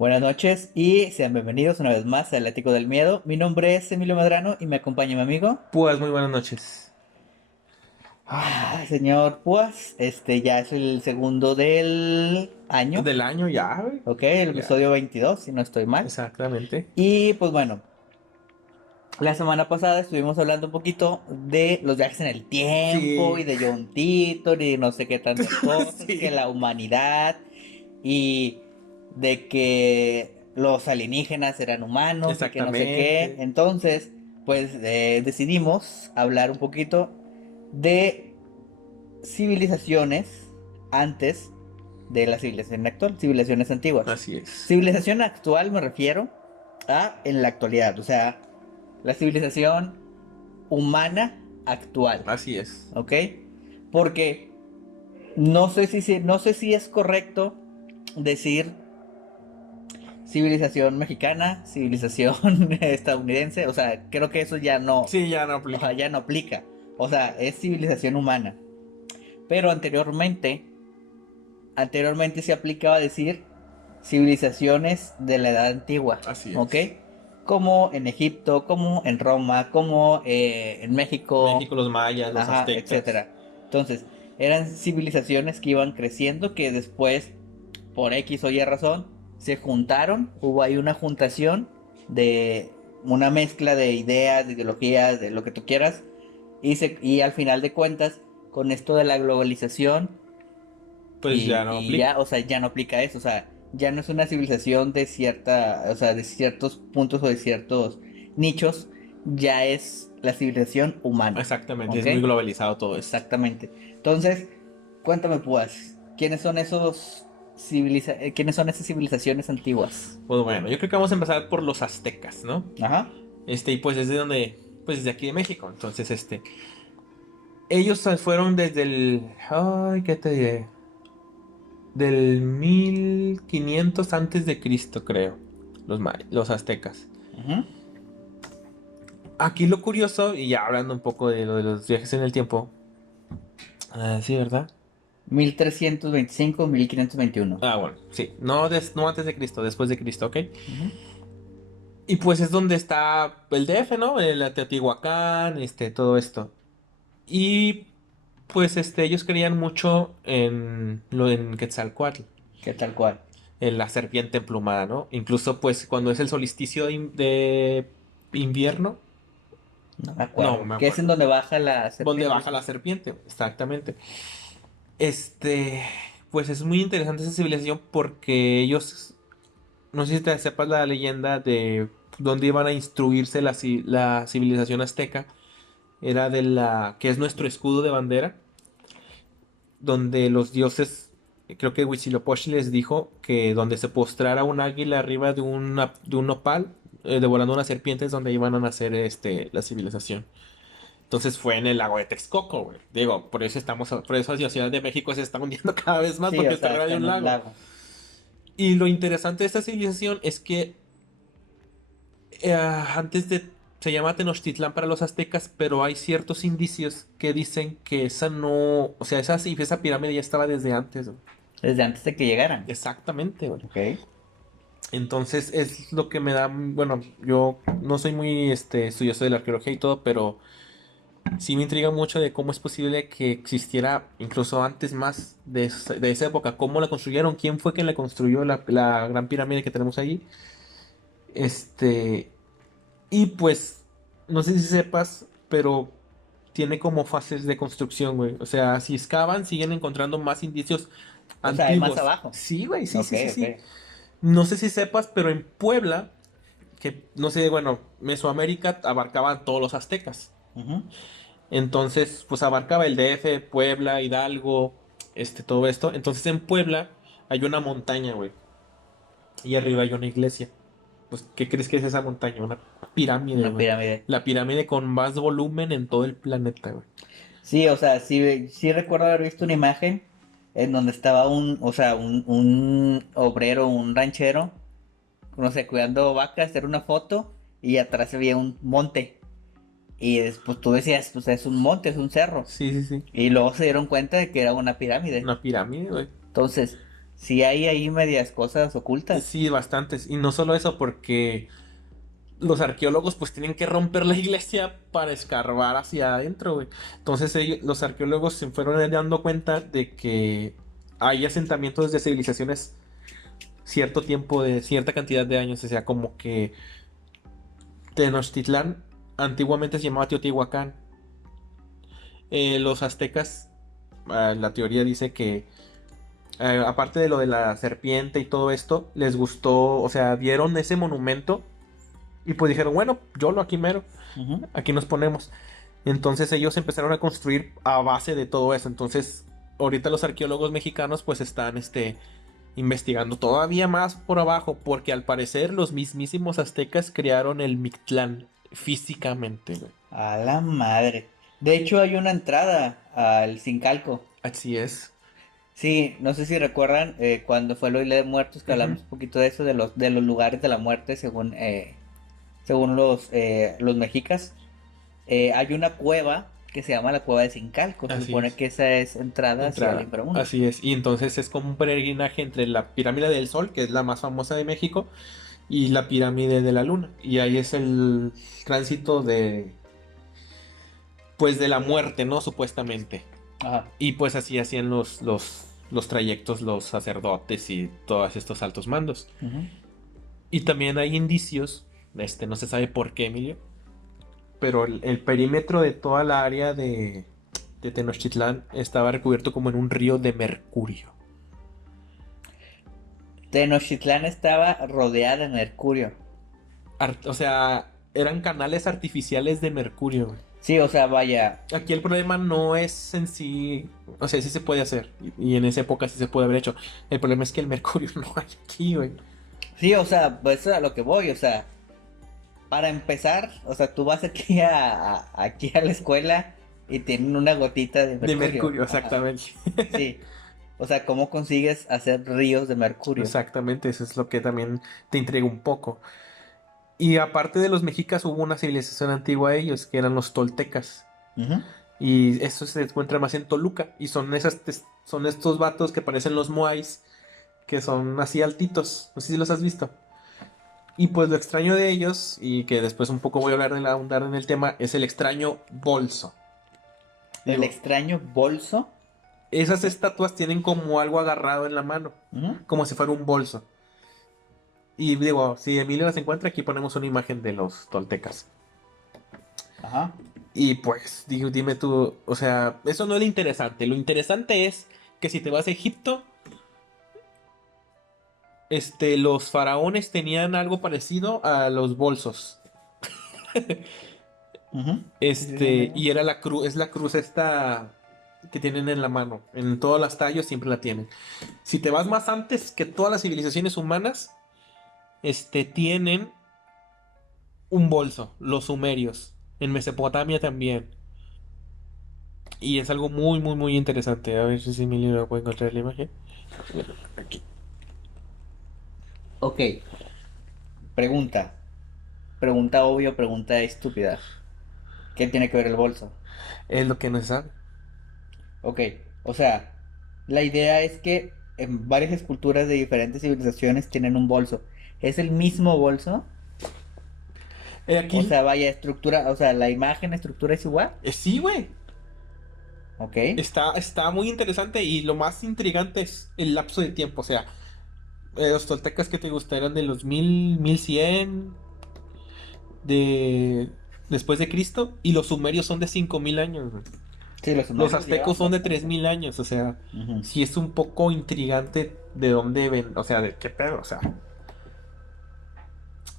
Buenas noches y sean bienvenidos una vez más al Ático del Miedo. Mi nombre es Emilio Medrano y me acompaña mi amigo. Pues muy buenas noches. Señor Pues, ya es el segundo del año, Del año ya, güey. ¿ok? El Ya, episodio 22, si no estoy mal. exactamente. Y pues bueno, la semana pasada estuvimos hablando un poquito de los viajes en el tiempo Sí, y de John Titor y no sé qué tantas cosas, que sí. la humanidad y de que los alienígenas eran humanos y que no sé qué. Exactamente. Entonces, pues decidimos hablar un poquito de civilizaciones antes de la civilización actual, civilizaciones antiguas. Así es. Civilización actual me refiero a en la actualidad, o sea, la civilización humana actual, Así es. ¿ok? Porque no sé si es correcto decir civilización mexicana, civilización estadounidense, o sea, creo que eso ya no, Sí, ya no o sea, aplica. ya no aplica. O sea, es civilización humana. Pero anteriormente se aplicaba a decir civilizaciones de la edad antigua, Así ¿ok? es. Como en Egipto, como en Roma, como en México, México, los mayas, los ajá, aztecas. etcétera. Entonces, eran civilizaciones que iban creciendo, que después, por X o Y razón, se juntaron, hubo ahí una juntación de una mezcla de ideas, de ideologías, de lo que tú quieras, y al final de cuentas, con esto de la globalización, Pues ya no y aplica. ya, o sea, ya no aplica eso, o sea, ya no es una civilización de cierta, o sea, de ciertos puntos o de ciertos nichos, ya es la civilización humana, Exactamente, ¿ok? es muy globalizado todo esto. Exactamente. Entonces, cuéntame pues, ¿quiénes son quiénes son esas civilizaciones antiguas? Pues bueno, yo creo que vamos a empezar por los aztecas, ¿no? Ajá. Y pues desde donde, pues desde aquí de México. Entonces, ellos fueron desde ay, ¿qué te diré? Del 1500 antes de Cristo, creo, los aztecas. Ujú. Aquí lo curioso, y ya hablando un poco de lo de los viajes en el tiempo, sí, ¿verdad? 1325, 1521. Bueno, sí, no, no antes de Cristo, después de Cristo, ¿ok? Ujú. Y pues es donde está el DF, ¿no? El Teotihuacán, todo esto. Y pues ellos creían mucho en lo en Quetzalcóatl, ¿Qué tal cual? en la serpiente emplumada, ¿no? Incluso pues cuando es el solsticio de invierno. No me No, acuerdo. me ¿Qué es en acuerdo. donde baja la ¿Dónde serpiente? baja la serpiente? Exactamente. Este, pues es muy interesante esa civilización porque ellos, no sé si te sepas la leyenda de dónde iban a instruirse la civilización azteca. Era de la que es nuestro escudo de bandera, donde los dioses, creo que Huitzilopochtli les dijo que donde se postrara un águila arriba de un nopal, devorando una serpiente es donde iban a nacer la civilización. Entonces fue en el lago de Texcoco, güey. Digo, por eso la Ciudad de México se está hundiendo cada vez más Sí, porque o está sea, arriba está de en un un lago. lago. Y lo interesante de esta civilización es que antes de se llama Tenochtitlán para los aztecas, pero hay ciertos indicios que dicen que esa no, o sea, esa pirámide ya estaba desde antes, güey. Desde antes de que llegaran. Exactamente, güey. Ok. Entonces es lo que me da, bueno, yo no soy muy estudioso de la arqueología y todo, pero sí me intriga mucho de cómo es posible que existiera incluso antes más de esa época, cómo la construyeron, quién fue quien la construyó la gran pirámide que tenemos ahí. Este, y pues, no sé si sepas, pero tiene como fases de construcción, güey. O sea, si excavan, siguen encontrando más indicios O sea, hay más antiguos. abajo. Sí, güey, sí, Ok, sí, sí, ok. sí. No sé si sepas, pero en Puebla, que no sé, bueno, Mesoamérica abarcaba todos los aztecas. Ujú. Entonces, pues abarcaba el DF, Puebla, Hidalgo, todo esto. Entonces en Puebla hay una montaña, güey. Y arriba hay una iglesia. Pues, ¿qué crees que es esa montaña? Una pirámide, Una güey. pirámide. La pirámide con más volumen en todo el planeta, güey. Sí, o sea, sí, sí recuerdo haber visto una imagen en donde estaba o sea, un obrero, un ranchero, no sé, cuidando vacas, era una foto y atrás había un monte. Y después tú decías, pues es un monte, es un cerro. Sí, sí, sí. Y luego se dieron cuenta de que era una pirámide. Una pirámide, güey. Entonces, Sí hay ahí medias cosas ocultas. Sí, bastantes. Y no solo eso, porque los arqueólogos pues tienen que romper la iglesia para escarbar hacia adentro, güey. Entonces los arqueólogos se fueron dando cuenta de que hay asentamientos de civilizaciones cierto tiempo, de cierta cantidad de años, o sea, como que Tenochtitlán antiguamente se llamaba Teotihuacán. Los aztecas, la teoría dice que aparte de lo de la serpiente y todo esto, les gustó, o sea, vieron ese monumento y pues dijeron, bueno, yo lo aquí mero, Ujú. aquí nos ponemos. Entonces ellos empezaron a construir a base de todo eso. Entonces, ahorita los arqueólogos mexicanos pues están investigando todavía más por abajo, porque al parecer los mismísimos aztecas crearon el Mictlán físicamente, güey. A la madre. De hecho, hay una entrada al Sincalco. Así es. Sí, no sé si recuerdan cuando fue la Isla de Muertos que Ujú. hablamos un poquito de eso, de los lugares de la muerte según los mexicas. Hay una cueva que se llama la cueva de Sincalco. Se Así supone es. que esa es entrada hacia el Entrada. inframundo. Así es. Y entonces es como un peregrinaje entre la pirámide del Sol, que es la más famosa de México, y la pirámide de la Luna. Y ahí es el tránsito pues de la muerte, ¿no? Supuestamente. Ajá. Y pues así hacían los trayectos los sacerdotes y todos estos altos mandos. Ujú. Y también hay indicios, no se sabe por qué, Emilio, pero el perímetro de toda la área de Tenochtitlán estaba recubierto como en un río de mercurio. Tenochtitlán estaba rodeada de mercurio. O sea, eran canales artificiales de mercurio, güey. Sí, o sea, vaya. Aquí el problema no es en sí, o sea, sí se puede hacer, y en esa época sí se puede haber hecho. El problema es que el mercurio no hay aquí, güey. Sí, o sea, pues eso es a lo que voy, o sea, para empezar, o sea, tú vas aquí a la escuela y tienen una gotita de De mercurio. mercurio, Ajá. exactamente. Sí. O sea, ¿cómo consigues hacer ríos de mercurio? Exactamente, eso es lo que también te intriga un poco. Y aparte de los mexicas, hubo una civilización antigua a ellos, que eran los toltecas. Ujú. Y eso se encuentra más en Toluca. Y son estos vatos que parecen los moais, que son así altitos. No sé si los has visto. Y pues lo extraño de ellos, y que después un poco voy a ahondar en el tema, es el extraño bolso. El Digo, extraño bolso. esas estatuas tienen como algo agarrado en la mano, Ujú. como si fuera un bolso. Y digo, si Emilio las encuentra, aquí ponemos una imagen de los toltecas. Ajá. Y pues, dime tú, o sea, eso no es lo interesante. Lo interesante es que si te vas a Egipto, los faraones tenían algo parecido a los bolsos. Ujú. Sí, sí, sí, sí. Y era la cruz, es la cruz esta que tienen en la mano. En todos los tallos siempre la tienen. Si te vas más antes que todas las civilizaciones humanas, tienen un bolso, los sumerios. En Mesopotamia también. Y es algo muy, muy, muy interesante. A ver si Emilio lo puede encontrar la imagen. Bueno, aquí. Ok, pregunta. Pregunta obvia, pregunta estúpida. ¿Qué tiene que ver el bolso? Es lo que no se sabe. Ok, o sea, la idea es que en varias esculturas de diferentes civilizaciones tienen un bolso. ¿Es el mismo bolso? O Aquí, sea, vaya estructura, o sea, la imagen, estructura es igual. sí, güey. Ok. Está muy interesante y lo más intrigante es el lapso de tiempo. O sea, los toltecas que te gustarían de los 1100 de después de Cristo y los sumerios son de 5000 años, güey. Sí, los Los sumerios aztecos llevan son de bastante. 3000 años. O sea, Ujú. sí es un poco intrigante de dónde ven, o sea, de qué pedo, o sea.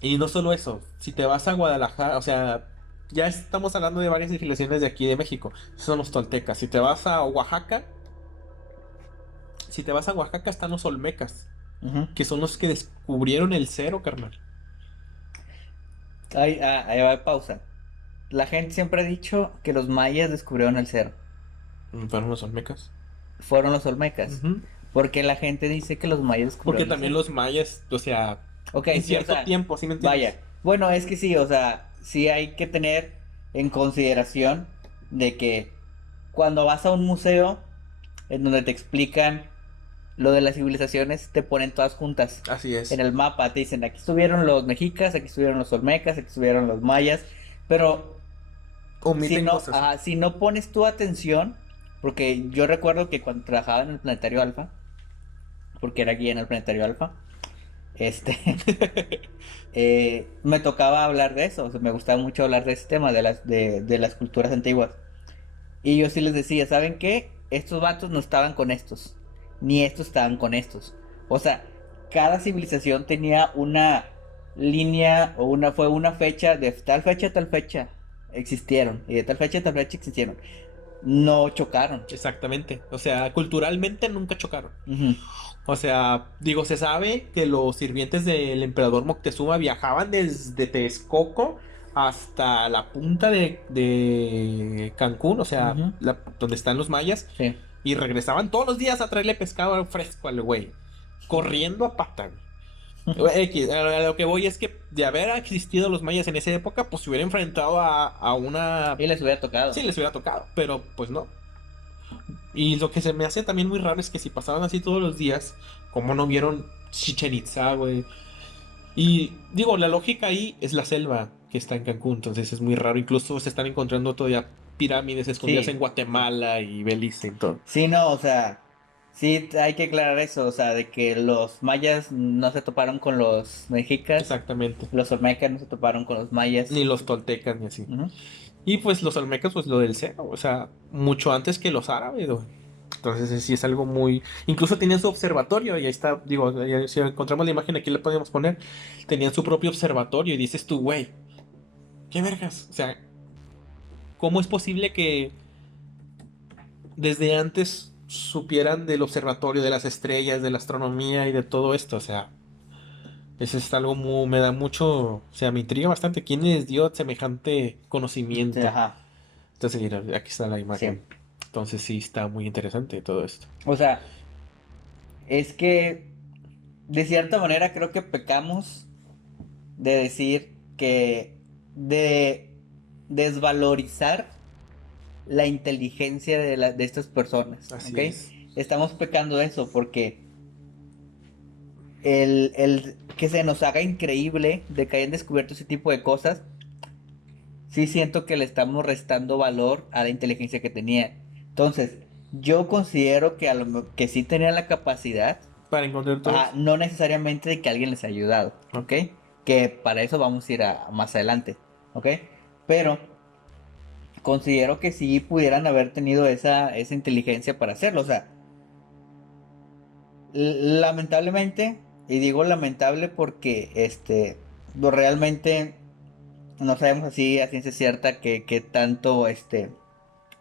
Y no solo eso, si te vas a Guadalajara, o sea, ya estamos hablando de varias civilizaciones de aquí de México, son los toltecas. Si te vas a Oaxaca están los olmecas, Ujú. que son los que descubrieron el cero, carnal. Ahí va, pausa. La gente siempre ha dicho que los mayas descubrieron el cero. Fueron los olmecas. Fueron los olmecas. Ujú. Porque la gente dice que los mayas Porque descubrieron el también cero. los mayas, o sea, Ok, en sí, o cierto sea, tiempo, ¿sí me entiendes? vaya. Bueno, es que sí, o sea, sí hay que tener en consideración de que cuando vas a un museo en donde te explican lo de las civilizaciones te ponen todas juntas Así es. en el mapa, te dicen, aquí estuvieron los mexicas, aquí estuvieron los olmecas, aquí estuvieron los mayas, pero Omiten cosas. si no pones tu atención, porque yo recuerdo que cuando trabajaba en el Planetario Alfa, porque era guía en el Planetario Alfa, este, me tocaba hablar de eso, o sea, me gustaba mucho hablar de ese tema, de las culturas antiguas. Y yo sí les decía, ¿saben qué? Estos vatos no estaban con estos, ni estos estaban con estos. O sea, cada civilización tenía una línea o fue una fecha, de tal fecha a tal fecha existieron, y de tal fecha a tal fecha existieron. No chocaron. Exactamente. O sea, culturalmente nunca chocaron. Ujú. O sea, digo, se sabe que los sirvientes del emperador Moctezuma viajaban desde Texcoco hasta la punta de Cancún, o sea, Ujú. donde están los mayas, Sí. y regresaban todos los días a traerle pescado fresco al güey, corriendo a pata, güey. X, a lo que voy es que de haber existido los mayas en esa época, pues se hubiera enfrentado a una... Y les hubiera tocado. Sí, les hubiera tocado, pero pues no. Y lo que se me hace también muy raro es que si pasaban así todos los días, como no vieron Chichen Itza, güey. Y digo, la lógica ahí es la selva que está en Cancún, entonces es muy raro. Incluso se están encontrando todavía pirámides escondidas en Sí. Guatemala y Belice y todo. Sí, no, o sea, sí hay que aclarar eso, o sea, de que los mayas no se toparon con los mexicas, Exactamente. los olmecas no se toparon con los Ni mayas. los toltecas ni así. Ujú. Y pues los olmecas, pues lo del cero, o sea, mucho antes que los árabes, güey. Entonces sí es algo muy... Incluso tenían su observatorio y ahí está, digo, si encontramos la imagen aquí la podemos poner. Tenían su propio observatorio y dices tú, güey, ¿qué vergas? O sea, ¿cómo es posible que desde antes supieran del observatorio, de las estrellas, de la astronomía y de todo esto? O sea, eso es algo muy... me da mucho... O sea, me intriga bastante. ¿Quién les dio semejante Sí, conocimiento? ajá, Entonces, mira, aquí está la sí. imagen. Entonces sí está muy interesante todo esto. O sea, es que de cierta manera creo que pecamos de decir que de desvalorizar la inteligencia de estas personas, ¿ok? Así es. Estamos pecando de eso porque el que se nos haga increíble de que hayan descubierto ese tipo de cosas, sí siento que le estamos restando valor a la inteligencia que tenía. Entonces, yo considero que, que sí tenían la capacidad, Para encontrar todo eso. no necesariamente de que alguien les haya ayudado, ¿ok? Ok. Que para eso vamos a ir más adelante, ¿ok? Pero considero que sí pudieran haber tenido esa inteligencia para hacerlo. O sea, lamentablemente, y digo lamentable porque realmente no sabemos así a ciencia cierta que tanto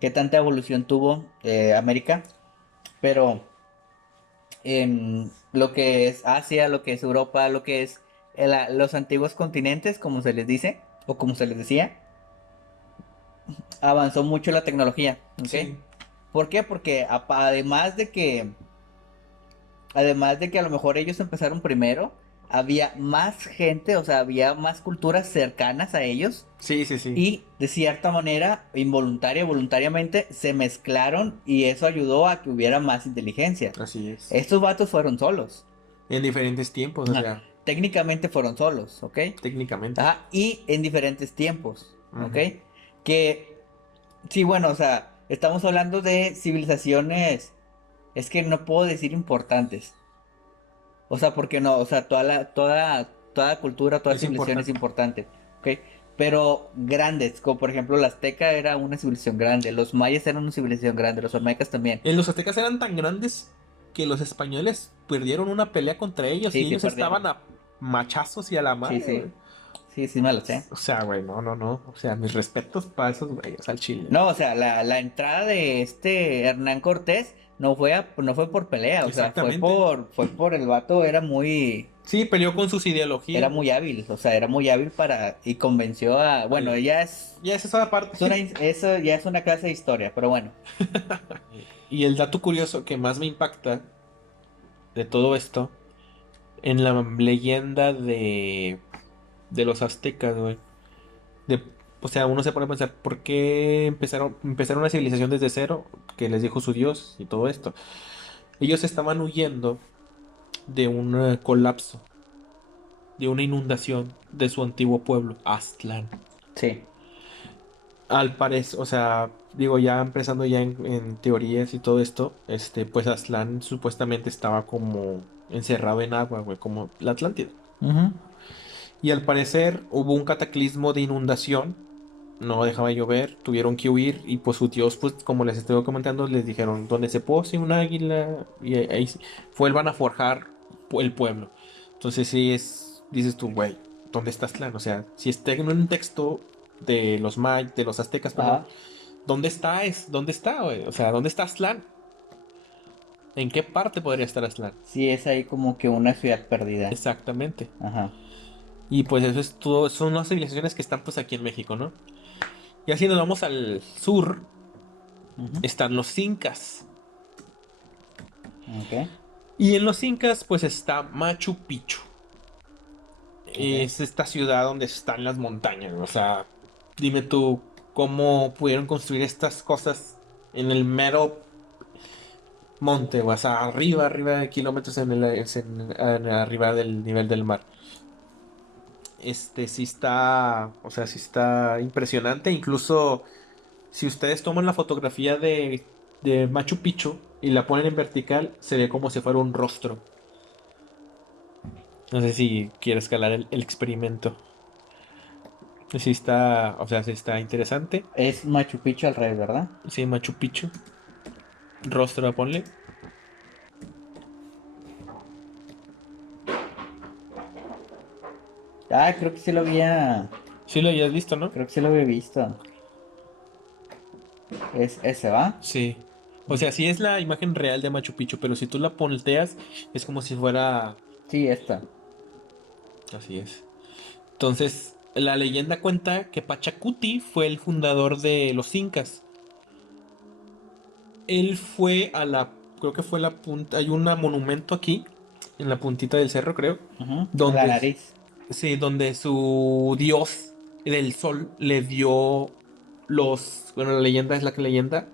qué tanta evolución tuvo América, pero lo que es Asia, lo que es Europa, lo que es los antiguos continentes, como se les dice, o como se les decía, avanzó mucho la tecnología, ¿ok? Sí. ¿Por qué? Porque además de que a lo mejor ellos empezaron primero, había más gente, o sea, había más culturas cercanas a ellos Sí, sí, sí. y de cierta manera, involuntaria, voluntariamente, se mezclaron y eso ayudó a que hubiera más inteligencia. Así es. Estos vatos fueron solos. En diferentes tiempos, o Ajá. sea, Técnicamente fueron solos, ¿ok? técnicamente. Ajá, y en diferentes tiempos, ¿ok? Ujú. Que, sí, bueno, o sea, estamos hablando de civilizaciones, es que no puedo decir importantes. O sea, porque no, o sea, toda cultura, toda Es civilización es importante. importante, ¿ok? Pero grandes, como por ejemplo la azteca era una civilización grande, los mayas eran una civilización grande, los olmecas también. Los aztecas eran tan grandes que los españoles perdieron una pelea contra ellos Sí, y sí, ellos estaban perdieron. a machazos y a la Sí, madre, güey. sí, sí, sí me lo sé. O sea, güey, no, no, no. O sea, mis respetos para esos güeyes al chile. No, o sea, la entrada de este Hernán Cortés no fue por pelea, o sea, Exactamente. fue por el vato Sí, peleó con sus era ideologías. muy hábil, o sea, era muy hábil y convenció bueno, Al- Ya es esa parte. eso ya es una clase de historia, pero bueno. Y el dato curioso que más me impacta de todo esto, en la leyenda de los aztecas, güey. De, o sea, uno se pone a pensar, ¿por qué empezaron una civilización desde cero? Que les dijo su dios y todo esto. Ellos estaban huyendo de un colapso, de una inundación de su antiguo pueblo, Aztlán. Sí. Al parecer, o sea, digo, ya empezando ya en teorías y todo esto, pues Aztlán supuestamente estaba como encerrado en agua, güey, como la Atlántida. Ujú. Y al parecer hubo un cataclismo de inundación, no dejaba de llover, tuvieron que huir y pues su dios, pues como les estoy comentando, les dijeron, donde se pose un águila, y ahí vuelvan a forjar el pueblo. Entonces sí es, dices tú, güey, ¿dónde está Aztlán? O sea, si está en un texto de los de los aztecas, perdón, Ajá. ¿dónde está? ¿Dónde está, güey? O sea, ¿dónde está Aztlán? ¿En qué parte podría estar Aztlán? Sí, es ahí como que una ciudad perdida. Exactamente. Ajá. Y pues eso es todo, son las civilizaciones que están pues aquí en México, ¿no? Y así nos vamos al sur, Ujú. están los incas. Ok. Y en los incas pues está Machu Picchu. Ok. Es esta ciudad donde están las montañas. O sea, dime tú, ¿cómo pudieron construir estas cosas en el mero monte? O sea, arriba de kilómetros arriba del nivel del mar. Sí está, o sea, sí está impresionante. Incluso si ustedes toman la fotografía de Machu Picchu y la ponen en vertical, se ve como si fuera un rostro. No sé si quieres escalar el experimento. Sí está, o sea, sí está interesante. Es Machu Picchu al revés, ¿verdad? Sí, Machu Picchu. Rostro, ponle. Ah, creo que sí lo había. Sí lo habías visto, ¿no? Creo que sí lo había visto. Es ese, ¿va? Sí. O sea, sí es la imagen real de Machu Picchu, pero si tú la volteas, es como si fuera... Sí, esta. Así es. Entonces, la leyenda cuenta que Pachacuti fue el fundador de los incas. Él fue a la, creo que fue la punta, hay un monumento aquí, en la puntita del cerro, creo, Ujú. En la donde, nariz. sí, donde su dios del sol le dio bueno, la leyenda es la que leyenda,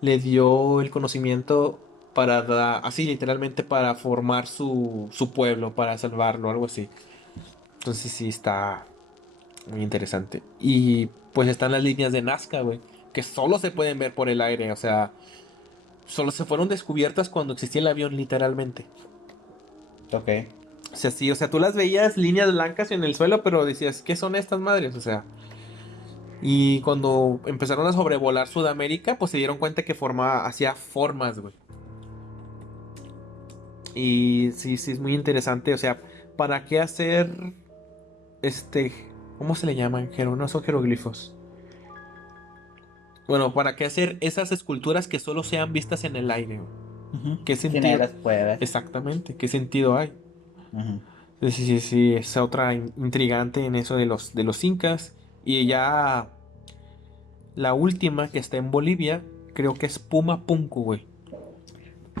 le dio el conocimiento para, así literalmente para formar su pueblo, para salvarlo, algo así. Entonces sí está muy interesante. Y pues están las líneas de Nazca, güey, que solo se pueden ver por el aire, o sea... Solo se fueron descubiertas cuando existía el avión, literalmente. Ok. O sea, sí, o sea, tú las veías líneas blancas en el suelo, pero decías, ¿qué son estas madres? O sea, y cuando empezaron a sobrevolar Sudamérica, pues se dieron cuenta que formaba, hacía formas, güey. Y sí, sí, es muy interesante. O sea, ¿para qué hacer este, ¿cómo se le llaman? No son jeroglifos. Bueno, ¿para qué hacer esas esculturas que solo sean vistas en el aire, güey? Ujú. ¿Qué Si nadie sentido? las puede ver. Exactamente, ¿qué sentido hay? Ujú. Sí, sí, sí, sí, es otra intrigante en eso de los incas. Y ya la última que está en Bolivia, creo que es Puma Punku, güey.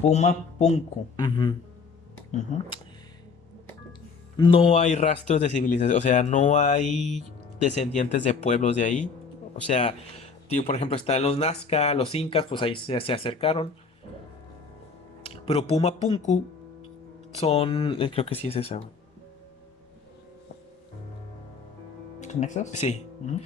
Puma Punku. Ujú. Ujú. No hay rastros de civilización, o sea, no hay descendientes de pueblos de ahí. O sea, tío, por ejemplo, están los Nazca, los incas, pues ahí se acercaron. Pero Puma Punku son, creo que sí es esa, güey. ¿Son esos? Sí. Ujú.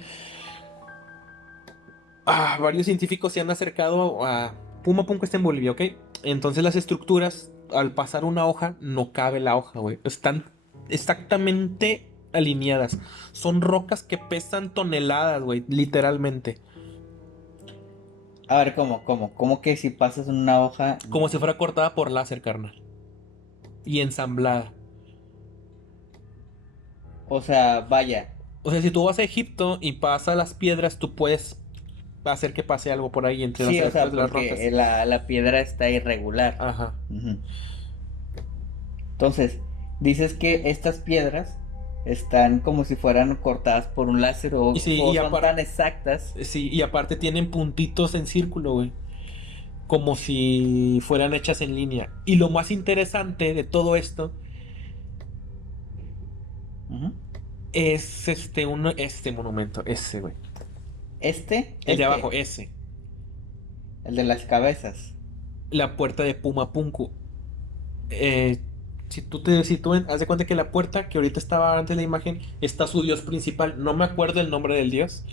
Varios científicos se han acercado a Puma Punku está en Bolivia, ¿ok? Entonces las estructuras, al pasar una hoja, no cabe la hoja, güey. Están exactamente alineadas. Son rocas que pesan toneladas, güey, literalmente. A ver, ¿cómo que si pasas una hoja? Como si fuera cortada por láser, carnal. Y ensamblada. O sea, vaya. O sea, si tú vas a Egipto y pasas las piedras, tú puedes hacer que pase algo por ahí Sí, o entre sea, las rocas. porque la piedra está irregular. Ajá. Ujú. Entonces, dices que estas piedras están como si fueran cortadas por un láser Y sí, o son tan exactas. sí, y aparte tienen puntitos en círculo, güey. Como si fueran hechas en línea. Y lo más interesante de todo esto Ujú. es este monumento, ese, güey. El de abajo, ese. El de las cabezas. la puerta de Pumapunku. Eh, haz de cuenta que la puerta que ahorita estaba antes de la imagen está su dios principal. No me acuerdo el nombre del dios.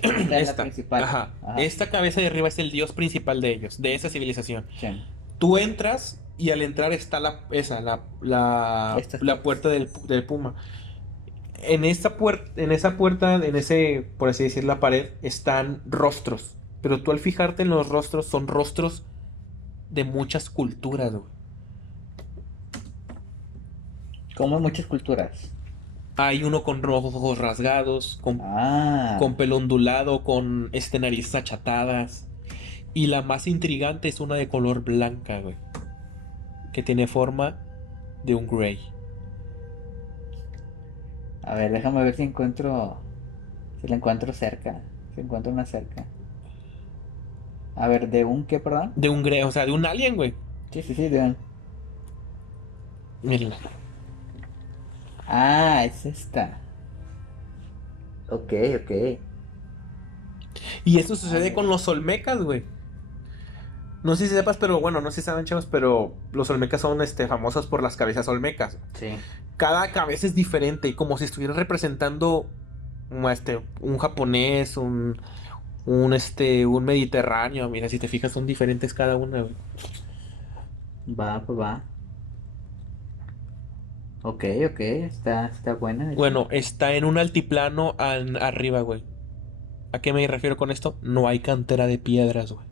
Está en la Esta, principal. ajá. Ajá. Esta cabeza de arriba es el dios principal de ellos, de esa civilización. Sí. Tú entras y al entrar está Estas la puertas. puerta del puma. En esa puerta, en ese, por así decir, la pared, están rostros. Pero tú al fijarte en los rostros, son rostros de muchas culturas, güey. Como en muchas culturas. Hay uno con ojos rasgados, con Ah. pelo ondulado, con narices achatadas. Y la más intrigante es una de color blanca, güey. Que tiene forma de un Grey. A ver, déjame ver si encuentro. Si la encuentro cerca. Si encuentro una cerca. A ver, ¿de un qué, perdón? De un Grey, o sea, de un alien, güey. Sí, sí, sí, de un. Mírenla. Ah, es esta. Ok, ok. Y esto Ah, sucede con mira. los Olmecas, güey. No sé si sepas, pero bueno, no sé si saben, chavos, pero los Olmecas son famosos por las cabezas Olmecas. Sí. Cada cabeza es diferente, como si estuvieran representando un japonés, un mediterráneo. Mira, si te fijas, son diferentes cada una, güey. Va, pues va. Ok, ok. Está buena, de hecho. Bueno, está en un altiplano arriba, güey. ¿A qué me refiero con esto? No hay cantera de piedras, güey.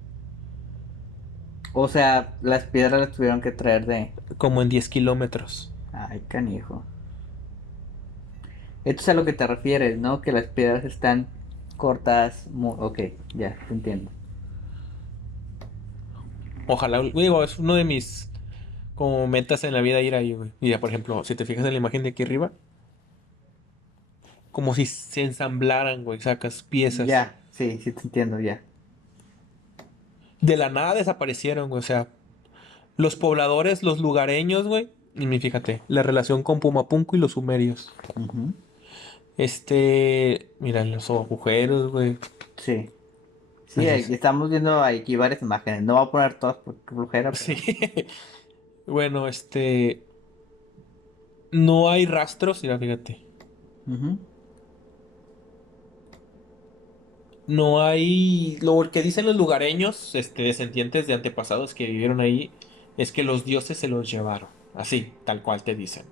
O sea, las piedras las tuvieron que traer de. Como en 10 kilómetros. Ay, canijo. Esto es a lo que te refieres, ¿no? Que las piedras están cortadas. Ok, ya, te entiendo. Ojalá, digo, es uno de mis como metas en la vida ir ahí, güey. Mira, por ejemplo, si te fijas en la imagen de aquí arriba, como si se ensamblaran, güey, sacas piezas. Ya, sí, sí te entiendo, ya. De la nada desaparecieron, güey, o sea, los pobladores, los lugareños, güey. Fíjate, la relación con Pumapunku y los sumerios. Ujú. Mira, los agujeros, güey. Sí. Sí, Mira, estamos viendo aquí varias imágenes. No voy a poner todas por flojera, sí. pero. Bueno, no hay rastros, mira, fíjate. Ujú. No hay. Lo que dicen los lugareños, descendientes de antepasados que vivieron ahí, es que los dioses se los llevaron. Así, tal cual te dicen.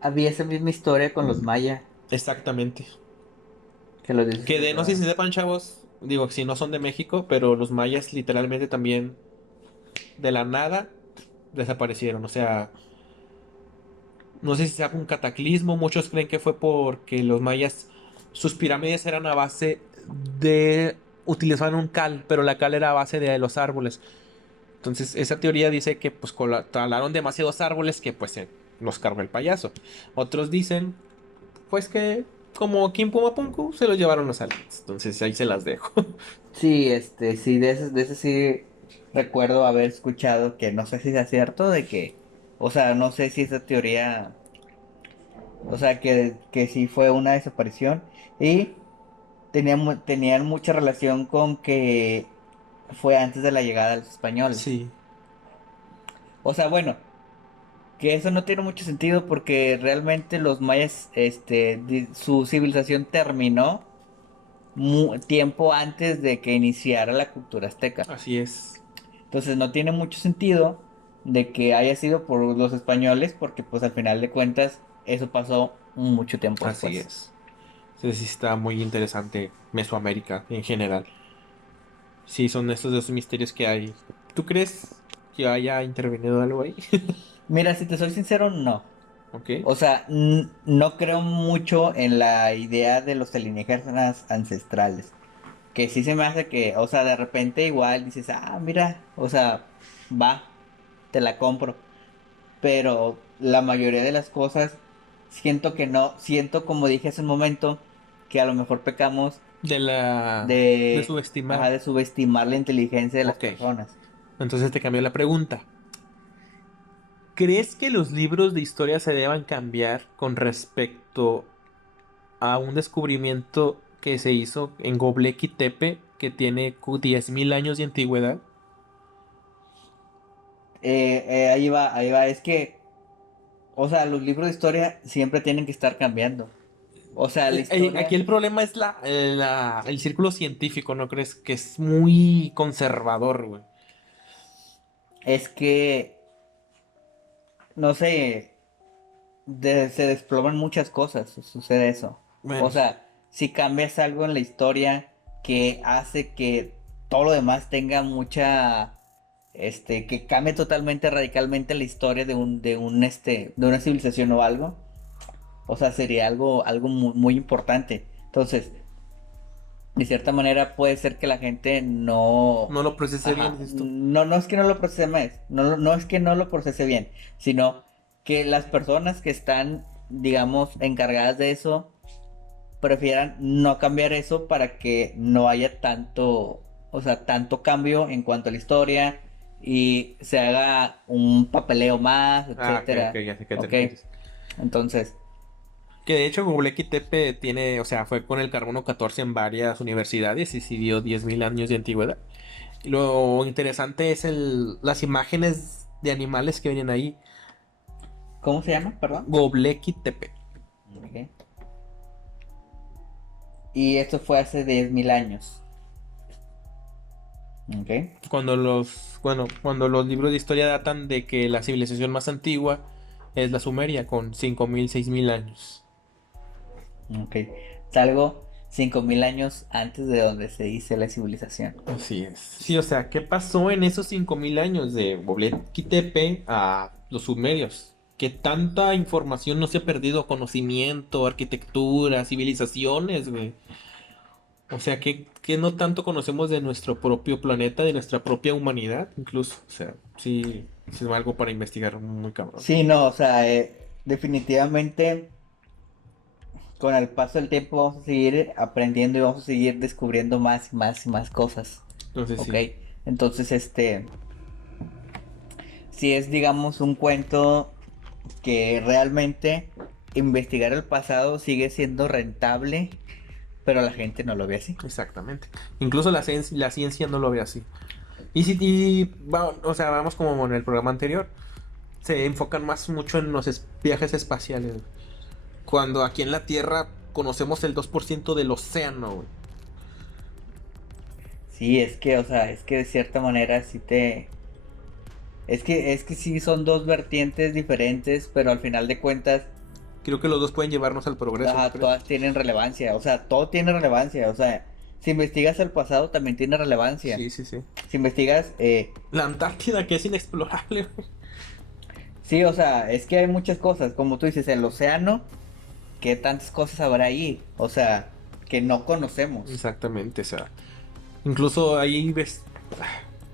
Había esa misma historia con los mayas, Exactamente. que los dioses se Que los no sé si llevaron. sepan, chavos, digo, si no son de México, pero los mayas literalmente también de la nada desaparecieron. O sea, no sé si sea un cataclismo. Muchos creen que fue porque los mayas, sus pirámides eran a base de. Utilizaban un cal, pero la cal era a base de los árboles. Entonces, esa teoría dice que pues talaron demasiados árboles que pues los cargó el payaso. Otros dicen, pues que como Kim Pumapunku se los llevaron los aliens. Entonces, ahí se las dejo. Sí, sí, de ese sí recuerdo haber escuchado que no sé si es cierto de que, o sea, no sé si esa teoría, o sea, que sí fue una desaparición y tenían mucha relación con que fue antes de la llegada de los españoles. Sí, O sea, bueno, que eso no tiene mucho sentido porque realmente los mayas, su civilización terminó tiempo antes de que iniciara la cultura azteca. así es. Entonces no tiene mucho sentido de que haya sido por los españoles porque pues al final de cuentas eso pasó mucho tiempo Así después. es. Entonces, sí está muy interesante Mesoamérica en general. Sí, son estos dos misterios que hay. ¿Tú crees que haya intervenido algo ahí? Mira, si te soy sincero, no. Ok. O sea, no creo mucho en la idea de los alienígenas ancestrales. Que sí se me hace que, o sea, de repente igual dices, ah, mira, o sea, va, te la compro. Pero la mayoría de las cosas siento que no, siento como dije hace un momento, que a lo mejor pecamos De de, ajá, subestimar. de subestimar la inteligencia de las Ok. personas. Entonces te cambió la pregunta. ¿Crees que los libros de historia se deban cambiar con respecto a un descubrimiento que se hizo en Göbekli Tepe que tiene 10.000 años de antigüedad? ahí va, es que, o sea, los libros de historia siempre tienen que estar cambiando. O sea, la Aquí historia el problema es el círculo científico, ¿no crees? Que es muy conservador, güey. es que, no sé, se desploman muchas cosas, sucede eso. O Bueno, sí. sea, si cambias algo en la historia que hace que todo lo demás tenga mucha, que cambie totalmente, radicalmente la historia de una civilización o algo, o sea, sería algo muy, muy importante. Entonces, de cierta manera puede ser que la gente no, No lo procesé bien, ajá, dices tú. no es que no lo procese mal, no es que no lo procese bien, sino que las personas que están, digamos, encargadas de eso, prefieran no cambiar eso para que no haya tanto, o sea, tanto cambio en cuanto a la historia y se haga un papeleo más, Ah, ok, ok, etcétera. ya sé qué te Ok, refieres. entonces, Que de hecho Göbekli Tepe tiene, o sea, fue con el carbono 14 en varias universidades y sí dio 10.000 años de antigüedad. Y lo interesante es las imágenes de animales que vienen ahí. ¿cómo se llama? Perdón. Göbekli Tepe. Ok. Y esto fue hace 10.000 años. Ok. Cuando los libros de historia datan de que la civilización más antigua es la Sumeria, con 5.000 6.000 años. Ok. Salgo 5.000 años antes de donde se dice la civilización. Así es. Sí, o sea, ¿qué pasó en esos 5.000 años de Göbekli Tepe a los sumerios? Que tanta información no se ha perdido, conocimiento, arquitectura, civilizaciones, güey. O sea, que no tanto conocemos de nuestro propio planeta, de nuestra propia humanidad, incluso. O sea, sí, es algo para investigar muy cabrón. Sí, no, o sea, definitivamente con el paso del tiempo vamos a seguir aprendiendo y vamos a seguir descubriendo más y más y más cosas. Entonces Ok. sí, Entonces, si es, digamos, un cuento que realmente investigar el pasado sigue siendo rentable, pero la gente no lo ve así. exactamente. Incluso la ciencia no lo ve así. O sea, vamos como en el programa anterior, se enfocan más mucho en los viajes espaciales. Cuando aquí en la Tierra conocemos el 2% del océano, güey. Sí, es que, o sea, es que de cierta manera sí te... es que sí son dos vertientes diferentes, pero al final de cuentas, Creo que los dos pueden llevarnos al progreso, ¿no ajá, crees? todas tienen relevancia, o sea, todo tiene relevancia, o sea, si investigas el pasado también tiene relevancia. Sí, sí, sí. Si investigas, La Antártida, que es inexplorable, güey. sí, o sea, es que hay muchas cosas, como tú dices, el océano, ¿qué tantas cosas habrá ahí? O sea, que no conocemos. Exactamente, o sea. Incluso ahí ves,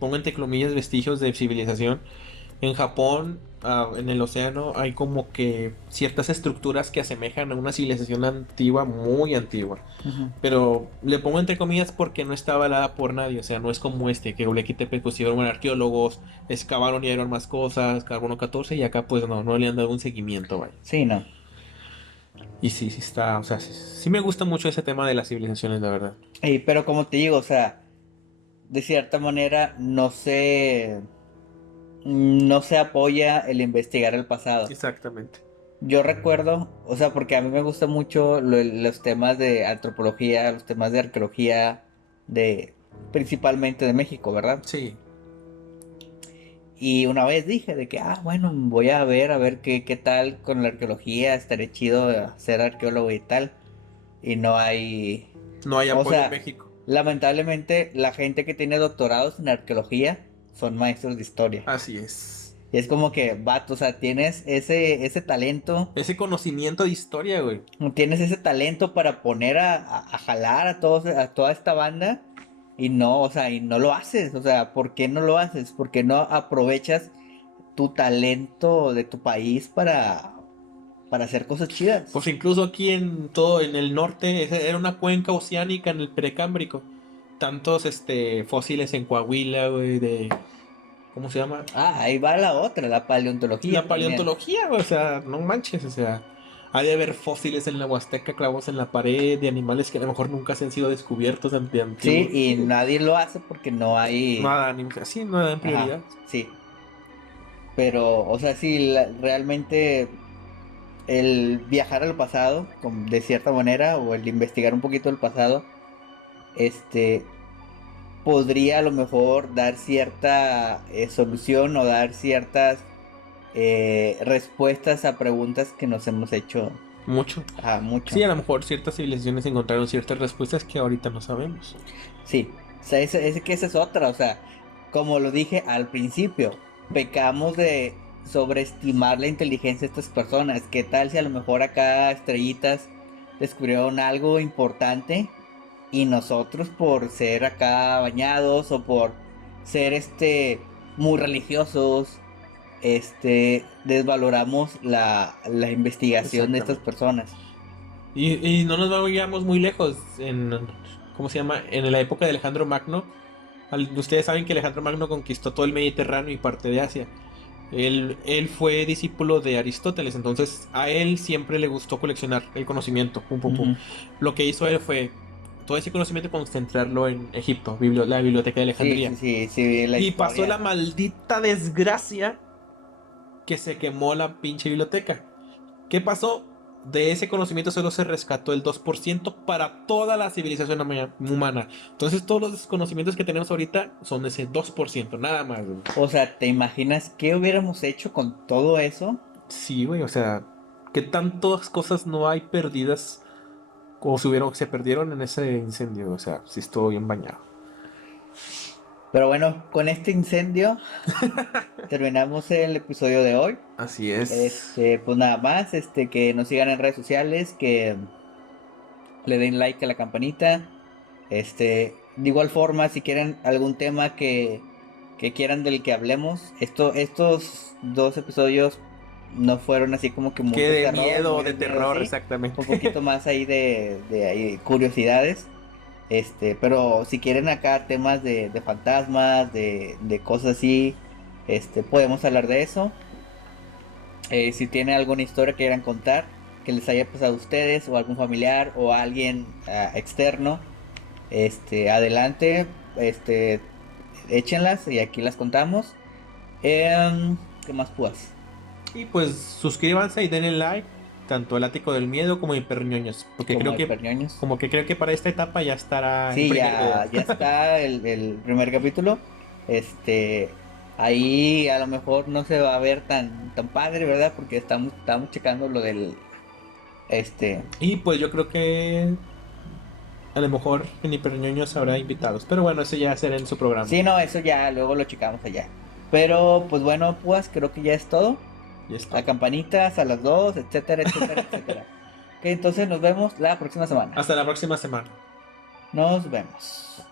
pongo entre comillas vestigios de civilización. En Japón, en el océano, hay como que ciertas estructuras que asemejan a una civilización antigua, muy antigua. Ujú. Pero le pongo entre comillas porque no está avalada por nadie. O sea, no es como que Göbekli Tepe pues llevaron arqueólogos, excavaron y hallaron más cosas, carbono 14 y acá pues no le han dado un seguimiento, vaya. Sí, no. Y sí, sí está, o sea, sí me gusta mucho ese tema de las civilizaciones, la verdad. Pero como te digo, o sea, de cierta manera no se apoya el investigar el pasado. Exactamente. Yo recuerdo, o sea, porque a mí me gusta mucho los temas de antropología, los temas de arqueología, principalmente de México, ¿verdad? Sí, Y una vez dije de que, bueno, voy a ver qué tal con la arqueología, estaré chido ser arqueólogo y tal. Y no hay, no hay o apoyo en sea, México. lamentablemente la gente que tiene doctorados en arqueología son maestros de historia. Así es. Y es como que, vato, o sea, tienes ese talento, Ese conocimiento de historia, güey. tienes ese talento para poner a jalar a toda esta banda y no, o sea, y no lo haces, o sea, ¿por qué no lo haces? ¿Por qué no aprovechas tu talento de tu país para hacer cosas chidas? Pues incluso aquí en todo, en el norte, era una cuenca oceánica en el Precámbrico. Tantos fósiles en Coahuila, güey, ¿cómo se llama? Ahí va la otra, la paleontología La también. paleontología, güey, o sea, no manches, o sea, hay de haber fósiles en la Huasteca clavados en la pared de animales que a lo mejor nunca se han sido descubiertos ante Sí, antiguos. y Sí, nadie lo hace porque no hay... nada, así, no dan Ajá, prioridad. sí. Pero, o sea, sí, realmente el viajar al pasado, de cierta manera, o el investigar un poquito el pasado, este, podría a lo mejor dar cierta solución o dar ciertas respuestas a preguntas que nos hemos hecho Mucho. a Sí, mucho. a lo mejor ciertas civilizaciones encontraron ciertas respuestas que ahorita no sabemos. Sí, o sea, que esa es otra, o sea, como lo dije al principio, pecamos de sobreestimar la inteligencia de estas personas. ¿Qué tal si a lo mejor acá estrellitas descubrieron algo importante y nosotros por ser acá bañados o por ser muy religiosos, desvaloramos la investigación de estas Exactamente. personas? Y no nos vayamos muy lejos ¿cómo se llama? En la época de Alejandro Magno. Ustedes saben que Alejandro Magno conquistó todo el Mediterráneo y parte de Asia. Él fue discípulo de Aristóteles, entonces a él siempre le gustó coleccionar el conocimiento. Pum, pum, pum. Ujú. Lo que hizo él fue todo ese conocimiento concentrarlo en Egipto, la biblioteca de Sí, Alejandría. sí, sí, sí, vi la Y pasó la historia. maldita desgracia que se quemó la pinche biblioteca. ¿Qué pasó? De ese conocimiento solo se rescató el 2% para toda la civilización humana. Entonces todos los conocimientos que tenemos ahorita son ese 2% nada más, güey. O sea, ¿te imaginas qué hubiéramos hecho con todo eso? Sí, güey, o sea, ¿qué tantas cosas no hay perdidas o se perdieron en ese incendio? O sea, sí estuvo bien bañado. Pero bueno, con este incendio terminamos el episodio de hoy. Así es. Pues nada más, que nos sigan en redes sociales, que le den like a la campanita. De igual forma, si quieren algún tema que quieran del que hablemos, estos dos episodios no fueron así como que muy Qué de de terror, miedo, muy de de miedo, terror, sí. Un poquito exactamente. más ahí de ahí, curiosidades. Pero si quieren acá temas de fantasmas, de cosas así, podemos hablar de eso. Si tienen alguna historia que quieran contar, que les haya pasado a ustedes o algún familiar o a alguien externo, adelante, échenlas y aquí las contamos. ¿Qué más pues? Y pues suscríbanse y denle like tanto al Ático del Miedo como a Hiperñoños, porque Como hiperñoños. como que creo que para esta etapa ya estará el Sí, primer video. ya está el primer capítulo. Este, ahí a lo mejor no se va a ver tan padre, ¿verdad? Porque estamos checando lo del, este, Y pues yo creo que a lo mejor en Hiperñoños habrá invitados, pero bueno, eso ya será en su programa. sí, no, eso ya luego lo checamos allá. Pero, pues bueno, pues creo que ya es todo. Ya está. A campanitas, a las dos, etcétera, etcétera, etcétera. Ok, entonces nos vemos la próxima semana. Hasta la próxima semana. Nos vemos.